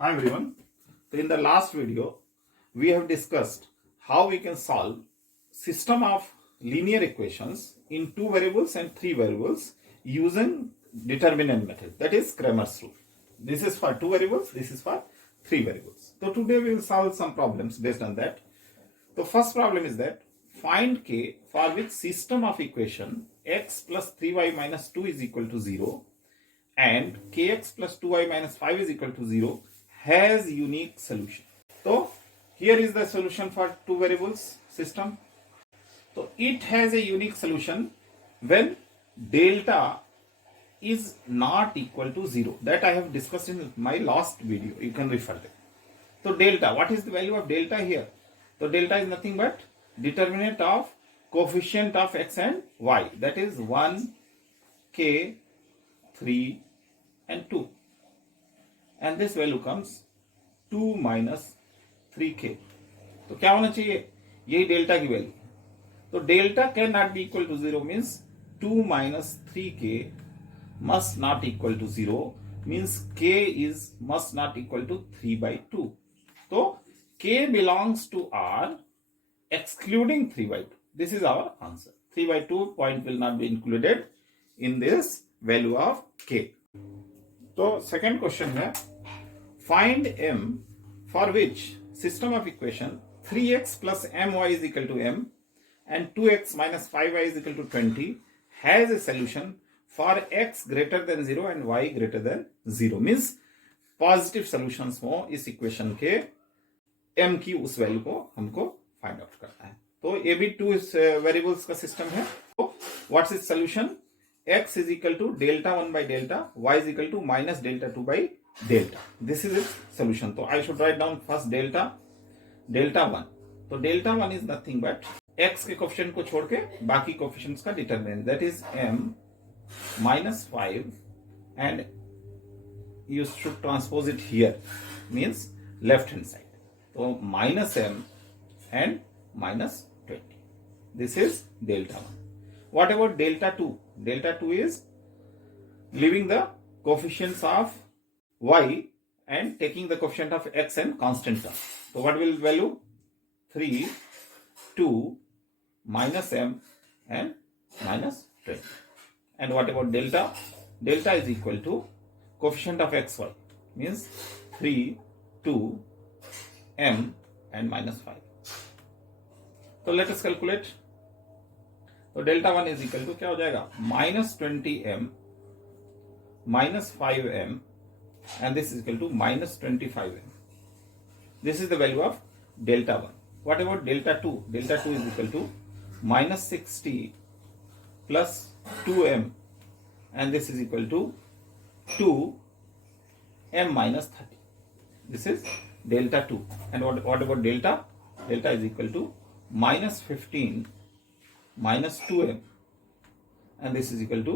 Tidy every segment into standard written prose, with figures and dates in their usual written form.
Hi everyone. So in the last video, we have discussed how we can solve system of linear equations in two variables and three variables using determinant method. That is Cramer's rule. This is for two variables. This is for three variables. So today we will solve some problems based on that. The first problem is that find k for which system of equation x plus 3y minus 2 is equal to 0 and kx plus 2y minus 5 is equal to 0 has unique solution. So here is the solution for two variables system. So it has a unique solution when delta is not equal to 0. That I have discussed in my last video. You can refer there. So delta, what is the value of delta here? So delta is nothing but determinant of coefficient of x and y. That is 1, k, 3 and 2. And this value comes 2 minus 3k. तो क्या होना चाहिए? यही delta की value. तो delta can not be equal to 0 means 2 minus 3k must not equal to 0 means k is must not equal to 3 by 2. So k belongs to R excluding 3 by 2. This is our answer. 3 by 2 point will not be included in this value of k. तो second question है find m for which system of equation 3x plus my is equal to m and 2x minus 5y is equal to 20 has a solution for x greater than 0 and y greater than 0 means positive solutions हो इस equation के m की उस value को हमको find out करना है. तो ये भी टू वेरिएबल्स का सिस्टम है. तो what's is solution? x is equal to delta 1 by delta, y is equal to minus delta 2 by delta. This is its solution. So I should write down first delta 1. तो delta 1 is nothing but x के coefficient को छोड़ के बाकी coefficients का determinant. That is m minus 5 and you should transpose it here means left hand side. So minus m and minus 20. This is delta 1. What about delta 2? Delta 2 is leaving the coefficients of y and taking the coefficient of x and constant term. So what will value? 3, 2, minus m and minus 20. And what about delta? Delta is equal to coefficient of xy means 3, 2, m and minus 5. So let us calculate. तो delta 1 is equal to क्या हो जाएगा? Minus 20m minus 5m and this is equal to minus 25m. This is the value of delta 1. What about delta 2? Delta 2 is equal to minus 60 plus 2m and this is equal to 2m minus 30. This is delta 2. And what about delta? Delta is equal to minus 15 minus 2m and this is equal to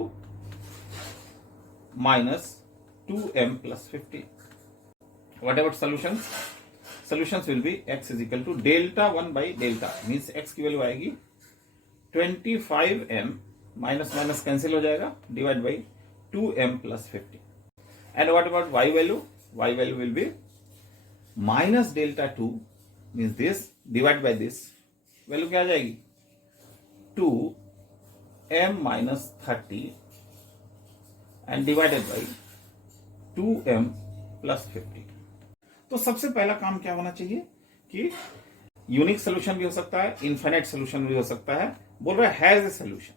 minus 2m plus 15. What about solutions? Solutions will be x is equal to delta 1 by delta means x की value आएगी 25m minus minus cancel हो जाएगा divide by 2m plus 15. And what about y value? Y value will be minus delta 2 means this divided by this value क्या आ जाएगी? 2m minus 30 and divided by 2m plus 50. तो सबसे पहला काम क्या होना चाहिए कि यूनिक सोल्यूशन भी हो सकता है, इनफाइनाइट सोल्यूशन भी हो सकता है. बोल रहा है हैज ए सोल्यूशन.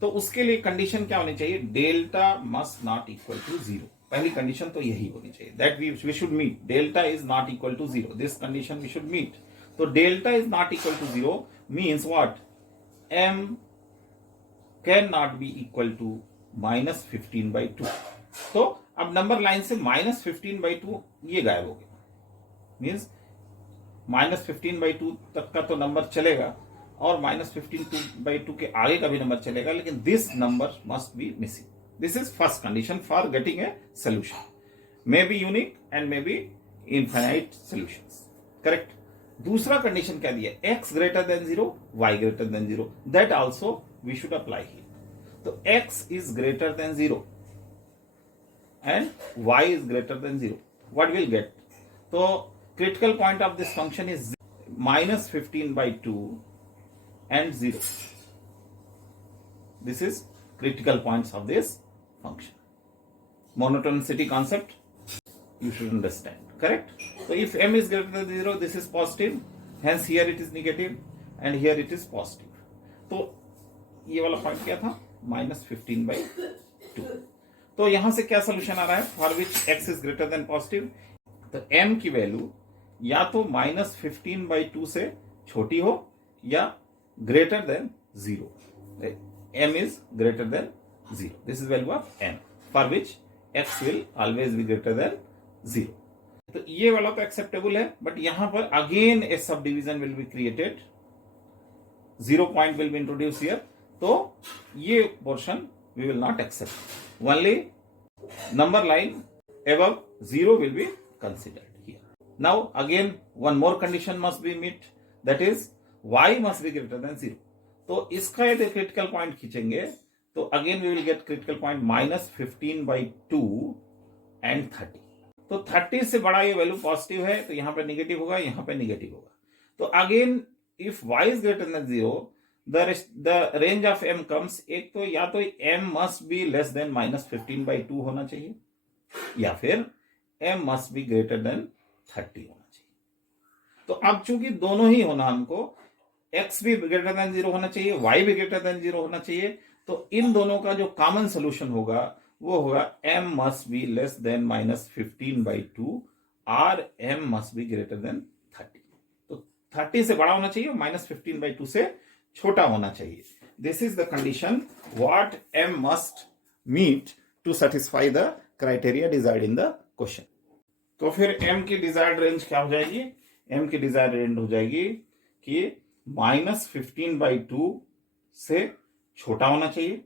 तो उसके लिए कंडीशन क्या होनी चाहिए? Delta must not equal to 0. पहली कंडीशन तो यही होनी चाहिए that we should meet. Delta is not equal to 0. This condition we should meet. तो delta is not equal to 0 means what? m cannot be equal to minus 15 by 2. तो अब number line से minus 15 by 2 ये गायब हो गया. Means minus 15 by 2 तक का तो नंबर चलेगा और minus 15 by 2 के आगे का भी नंबर चलेगा, लेकिन this number must be missing. This is first condition for getting a solution. May be unique and may be infinite solutions. Correct. दूसरा कंडीशन क्या दिया? x greater than 0, y greater than 0. That also we should apply here. तो x is greater than 0 and y is greater than 0. What we'll get? तो critical point of this function is minus 15 by 2 and 0. This is critical points of this function. Monotonicity concept you should understand, correct? So if m is greater than 0, this is positive, hence here it is negative and here it is positive. तो ये वाला point क्या था, minus 15 by 2. तो यहां से क्या solution आ रहा है, for which x is greater then positive. तो m की वैल्यू या तो माइनस 15 by 2 से छोटी हो या greater than 0. m is greater than 0. This is value of m for which x will always be greater than 0. तो ये वाला तो एक्सेप्टेबल है, बट यहां पर again A sub division will be created, 0 point will be introduced here. तो ये portion we will not accept. Only number line above 0 will be considered here. Now again one more condition must be met, that is y must be greater than 0. तो इसका यदि critical point खींचेंगे तो again we will get critical point minus 15 by 2 and 30. तो 30 से बड़ा ये value positive है तो यहां पे नेगेटिव होगा, यहां पे नेगेटिव होगा. तो again if y is greater than 0, the range of m comes, एक तो या तो m must be less than minus 15 by 2 होना चाहिए या फिर m must be greater than 30 होना चाहिए. तो अब चूंकि दोनों ही होना, हमको x भी ग्रेटर देन 0 होना चाहिए, y भी ग्रेटर देन 0 होना चाहिए, तो इन दोनों का जो कॉमन सोल्यूशन होगा वो होगा m must be less than minus 15 by 2 और m must be greater than 30. तो 30 से बड़ा होना चाहिए, माइनस 15 by 2 से छोटा होना चाहिए. This is the condition what m must meet to satisfy the criteria desired in the question. तो फिर m की डिजायर्ड रेंज क्या हो जाएगी, m की डिजायर्ड रेंज हो जाएगी कि माइनस 15 by 2 से छोटा होना चाहिए,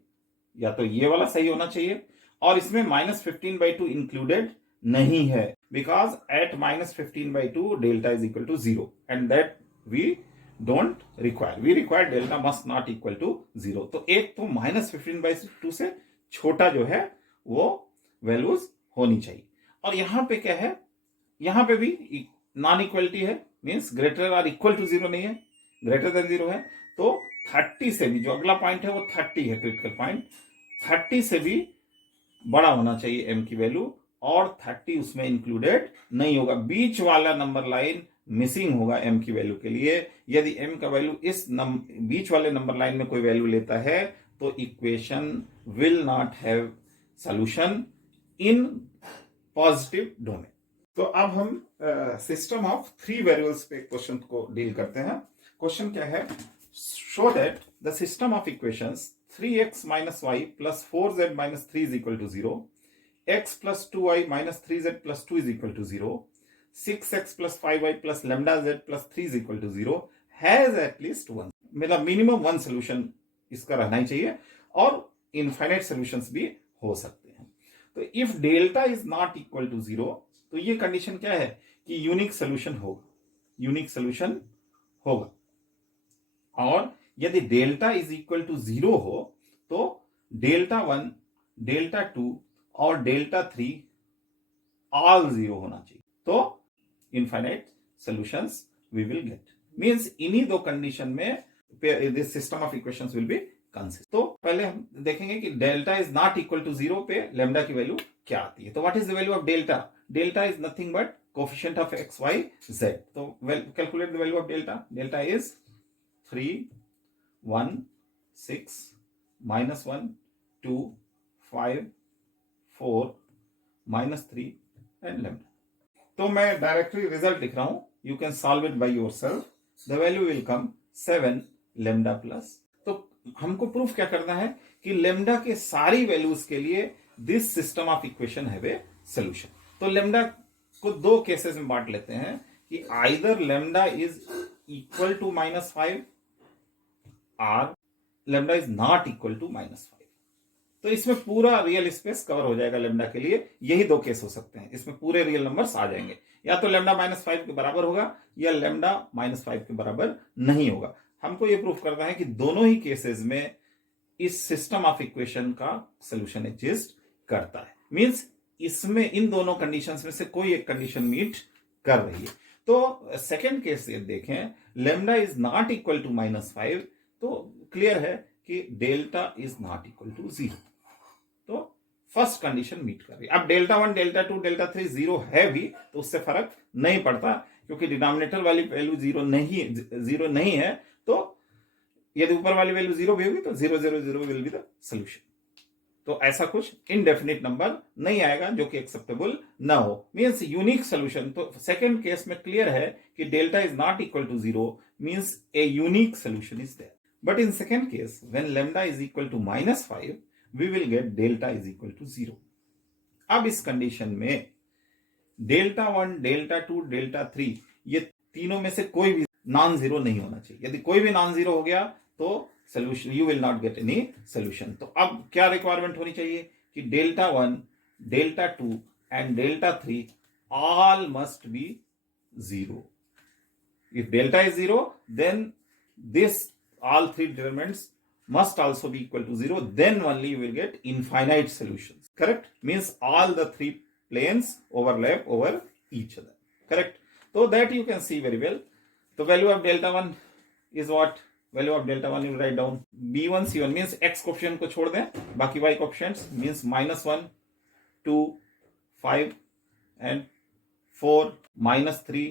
या तो ये वाला सही होना चाहिए, और इसमें माइनस 15 by 2 इंक्लूडेड नहीं है, because at minus 15 by 2 delta is equal to 0 and that we don't require. We require delta must not equal to 0. तो एक तो माइनस 15 by 2 से छोटा जो है वो वैल्यूज होनी चाहिए. और यहां पे क्या है, यहां पे भी नॉन इक्वलिटी है, मीन्स ग्रेटर और इक्वल टू 0 नहीं है, ग्रेटर देन 0 है. तो 30 से भी, जो अगला पॉइंट है वो 30 है, क्रिटिकल पॉइंट 30 से भी बड़ा होना चाहिए m की वैल्यू, और 30 उसमें इंक्लूडेड नहीं होगा. बीच वाला नंबर लाइन मिसिंग होगा m की वैल्यू के लिए. यदि m का वैल्यू इस बीच वाले नंबर लाइन में कोई वैल्यू लेता है तो equation will not have solution in positive domain. तो अब हम सिस्टम ऑफ 3 वेरिएबल्स पे क्वेश्चन को डील करते हैं. क्वेश्चन क्या है, show that the system of equations 3x minus y plus 4z minus 3 is equal to 0, x plus 2y minus 3z plus 2 is equal to 0, 6x plus 5y plus lambda z plus 3 is equal to 0 has at least one. मतलब minimum 1 solution इसका रहना ही चाहिए, और infinite solutions भी हो सकते हैं. तो if delta is not equal to 0, तो ये कंडीशन क्या है कि यूनिक सोल्यूशन होगा, यूनिक सोल्यूशन होगा. और यदि डेल्टा इज इक्वल टू 0 हो तो डेल्टा 1, डेल्टा 2 और डेल्टा 3 ऑल 0 होना चाहिए. तो infinite solutions we will get. Means इन्हीं दो कंडीशन में this system of equations will be consist. तो पहले हम देखेंगे कि delta is not equal to 0 पे लैम्डा की वैल्यू क्या आती है. तो what is the value of delta? Delta is nothing but coefficient of x, y, z. तो calculate the value of delta. Delta is 3, 1, 6, -1, 2, 5, 4, -3 and lambda. तो मैं directly result लिख रहा हूं, you can solve it by yourself. The value will come 7 lambda plus. तो हमको proof क्या करना है कि लैम्डा के सारी वैल्यूज के लिए this system of equation have a solution. तो लैम्डा को दो केसेस में बांट लेते हैं कि either lambda is equal to -5 और lambda is not equal to -5. तो इसमें पूरा रियल स्पेस कवर हो जाएगा लैम्डा के लिए. यही दो केस हो सकते हैं, इसमें पूरे रियल नंबर्स आ जाएंगे. या तो लैम्डा -5 के बराबर होगा या लैम्डा -5 के बराबर नहीं होगा. हमको यह प्रूफ करना है कि दोनों ही केसेस में इस सिस्टम ऑफ इक्वेशन का सोल्यूशन एग्जिस्ट करता है. मींस इसमें इन दोनों कंडीशंस में से कोई एक कंडीशन मीट कर रही है। तो सेकेंड केस ये देखें, lambda is not equal to -5, तो क्लियर है कि delta is not equal to 0। तो फर्स्ट कंडीशन मीट कर रही है। अब डेल्टा 1, डेल्टा 2, डेल्टा 3 0 है भी तो उससे फर्क नहीं पड़ता, क्योंकि डिनोमिनेटर वाली वैल्यू जीरो नहीं है। तो यदि ऊपर वाली वैल्यू 0 भी होगी तो 0 0 0 विल बी द सोल्यूशन। तो ऐसा कुछ इनडेफिनिट नंबर नहीं आएगा जो कि एक्सेप्टेबल ना हो, मींस यूनिक सोल्यूशन। तो सेकंड केस में क्लियर है कि delta is not equal to 0 means a unique solution is there. But in second case when lambda is equal to -5 we will get delta is equal to 0। अब इस condition में delta 1, delta 2, delta 3 ये तीनों में से कोई भी non zero नहीं होना चाहिए। यदि कोई भी नॉन जीरो हो गया तो solution you will not get any solution. तो अब क्या रिक्वायरमेंट होनी चाहिए कि delta 1, delta 2 and delta 3 all must be 0। If delta is 0, then this all three determinants must also be equal to 0. Then only you will get infinite solutions. Correct? Means all the three planes overlap over each other. Correct? So that you can see very well. The value of delta 1 is what? Value of delta 1 you will write down b1 c1 means x coefficient को छोड़ दें, बाकी y coefficients means -1, 2, 5 and 4, -3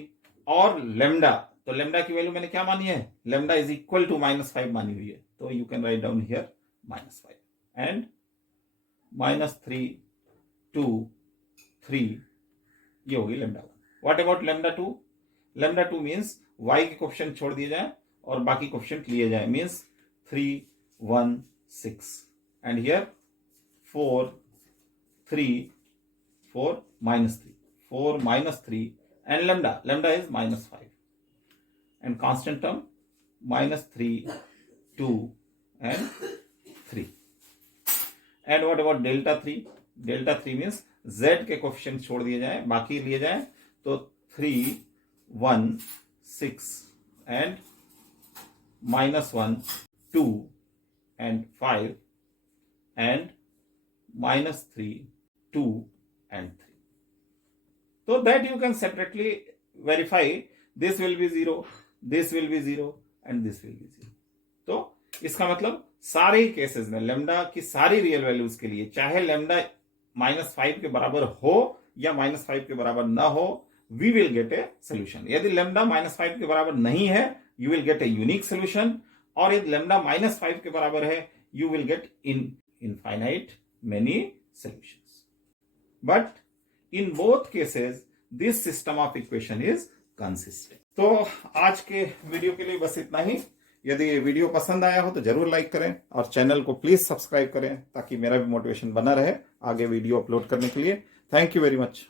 और lambda. तो lambda की value मैंने क्या मानी है? लेमडा इज इक्वल टू -5 मानी हुई है। तो you can write down here -5 and -3, 2, 3 ये होगी lambda 1। What about lambda 2? Lambda 2 means y के कोएफिशिएंट छोड़ दिए जाए और बाकी कोएफिशिएंट लिए जाए, means 3, 1, 6 and here 4, 3, 4, -3, 4, -3 and lambda is -5 and constant term -3, 2 and 3. And what about delta 3? Delta 3 means z के कोएफिशिएंट छोड़ दिए जाए, बाकी लिए जाए, तो 3, 1, 6 and -1, 2 and 5 and -3, 2 and 3. So that you can separately verify this will be 0, this will be 0 and this will be 0. तो इसका मतलब सारे ही केसेस में लेमडा की सारी रियल वैल्यूज के लिए, चाहे लेमडा -5 के बराबर हो या -5 के बराबर ना हो, we will get a solution. यदि लेमडा -5 के बराबर नहीं है you will get a unique solution, और यदि लेमडा -5 के बराबर है you will get infinite many solutions. But in both cases this system of equation is consistent. तो आज के वीडियो के लिए बस इतना ही। यदि वीडियो पसंद आया हो तो जरूर लाइक करें और चैनल को प्लीज सब्सक्राइब करें ताकि मेरा भी मोटिवेशन बना रहे आगे वीडियो अपलोड करने के लिए। Thank you very much.